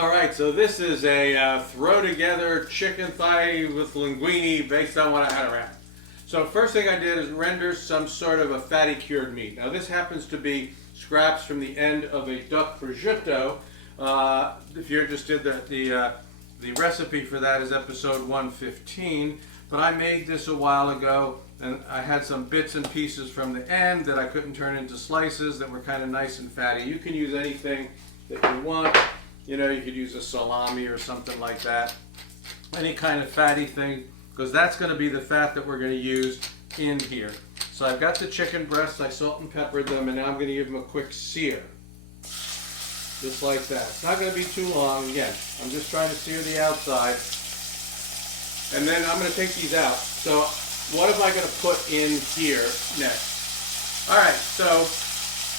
All right, so this is a throw together chicken thigh with linguine based on what I had around. So first thing I did is render some sort of a fatty cured meat. Now this happens to be scraps from the end of a duck prosciutto. If you're interested, the recipe for that is episode 115. But I made this a while ago, and I had some bits and pieces from the end that I couldn't turn into slices that were kind of nice and fatty. You can use anything that you want. You know, you could use a salami or something like that. Any kind of fatty thing, because that's going to be the fat that we're going to use in here. So I've got the chicken breasts, I salt and peppered them, and now I'm going to give them a quick sear. Just like that. It's not going to be too long. Again, I'm just trying to sear the outside. And then I'm going to take these out. So what am I going to put in here next? All right, so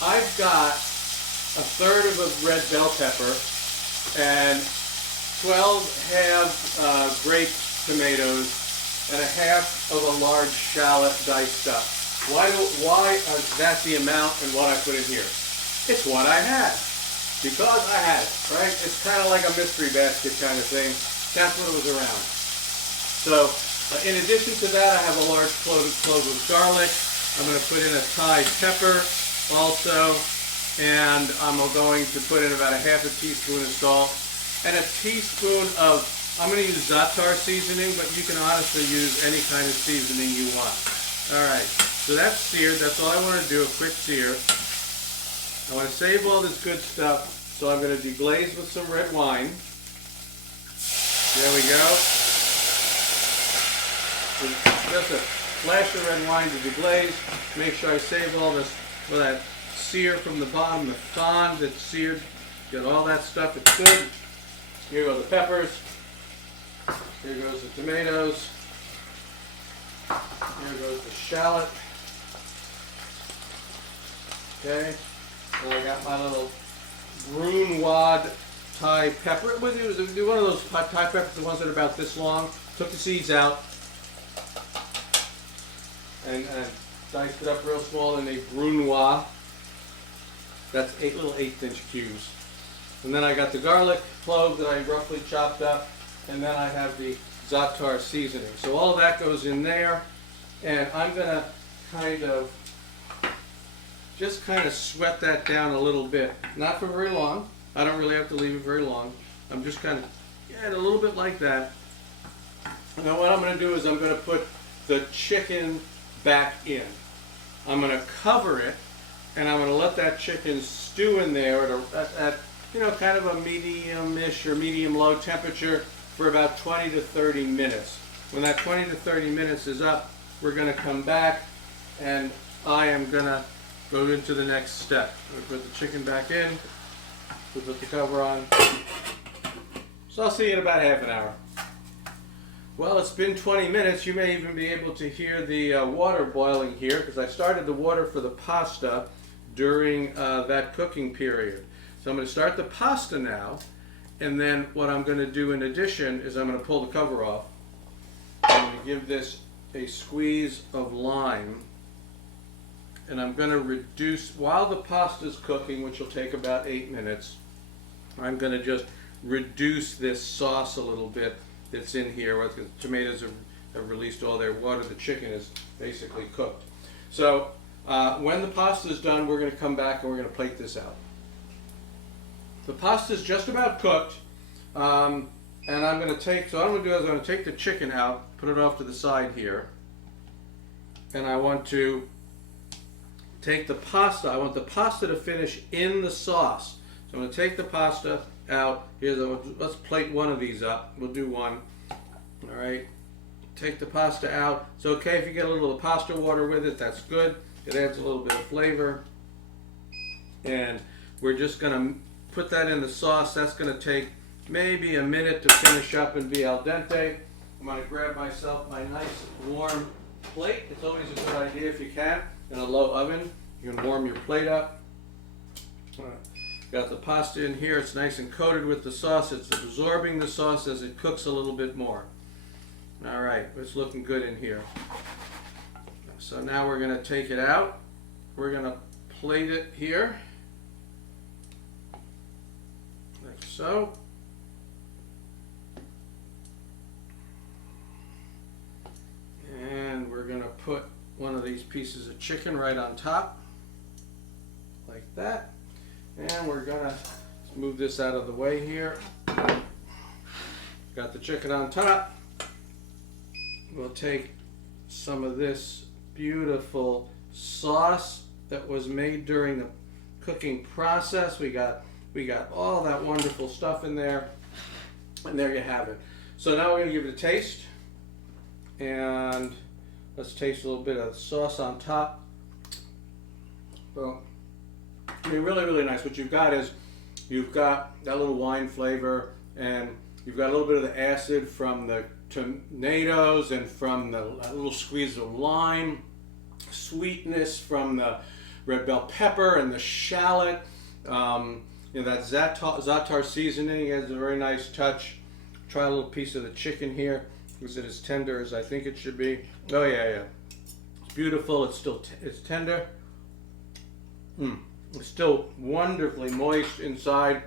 I've got a third of a red bell pepper and 12 halved grape tomatoes and a half of a large shallot diced up. Why is that the amount and what I put in here? It's what I had. Because I had it, right? It's kind of like a mystery basket kind of thing. That's what was around. So, in addition to that, I have a large clove of garlic. I'm going to put in a Thai pepper also. And I'm going to put in about a half a teaspoon of salt. And a teaspoon of, I'm going to use za'atar seasoning, but you can honestly use any kind of seasoning you want. Alright, so that's seared. That's all I want to do, a quick sear. I want to save all this good stuff, so I'm going to deglaze with some red wine. There we go. Just a flash of red wine to deglaze. Make sure I save all this, all that sear from the bottom, the fond that's seared. Get all that stuff, it's good. Here go the peppers. Here goes the tomatoes. Here goes the shallot. Okay. And I got my little brunoises Thai pepper. It was one of those Thai peppers, the ones that are about this long. Took the seeds out and diced it up real small in a brunoise. That's 8 little 1/8-inch cubes. And then I got the garlic clove that I roughly chopped up, and then I have the za'atar seasoning. So all that goes in there, and I'm gonna just kind of sweat that down a little bit. Not for very long. I don't really have to leave it very long. I'm just kind of, a little bit like that. And then what I'm going to do is I'm going to put the chicken back in. I'm going to cover it, and I'm going to let that chicken stew in there at kind of a medium-ish or medium-low temperature for about 20 to 30 minutes. When that 20 to 30 minutes is up, we're going to come back, and I am going to go into the next step. We put the chicken back in. We put the cover on. So I'll see you in about half an hour. Well, it's been 20 minutes. You may even be able to hear the water boiling here because I started the water for the pasta during that cooking period. So I'm going to start the pasta now, and then what I'm going to do in addition is I'm going to pull the cover off. I'm going to give this a squeeze of lime. And I'm going to reduce, while the pasta is cooking, which will take about 8 minutes, I'm going to just reduce this sauce a little bit that's in here. The tomatoes have released all their water. The chicken is basically cooked. So when the pasta is done, we're going to come back and we're going to plate this out. The pasta is just about cooked. And I'm going to take, so what I'm going to do is I'm going to take the chicken out, put it off to the side here. And I want to take the pasta. I want the pasta to finish in the sauce. So I'm going to take the pasta out. Let's plate one of these up. We'll do one. All right. Take the pasta out. It's okay if you get a little pasta water with it. That's good. It adds a little bit of flavor. And we're just going to put that in the sauce. That's going to take maybe a minute to finish up and be al dente. I'm going to grab myself my nice warm plate. It's always a good idea if you can. In a low oven, you can warm your plate up. Got the pasta in here. It's nice and coated with the sauce. It's absorbing the sauce as it cooks a little bit more. All right, it's looking good in here. So now we're going to take it out. We're going to plate it here, like so. put one of these pieces of chicken right on top, like that. And we're gonna move this out of the way here. Got the chicken on top. We'll take some of this beautiful sauce that was made during the cooking process. We got all that wonderful stuff in there, and there you have it. So now we're gonna give it a taste, and let's taste a little bit of sauce on top. Well, I mean, really, really nice. What you've got is you've got that little wine flavor, and you've got a little bit of the acid from the tomatoes and from the little squeeze of lime, sweetness from the red bell pepper and the shallot. You know, that za'atar seasoning has a very nice touch. Try a little piece of the chicken here. Is it as tender as I think it should be? Oh yeah, yeah. It's beautiful. It's still it's tender. It's still wonderfully moist inside.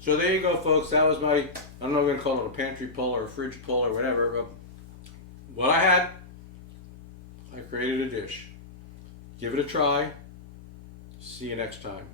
So there you go, folks. That was my, I don't know if I'm going to call it a pantry pull or a fridge pull or whatever, but what I had, I created a dish. Give it a try. See you next time.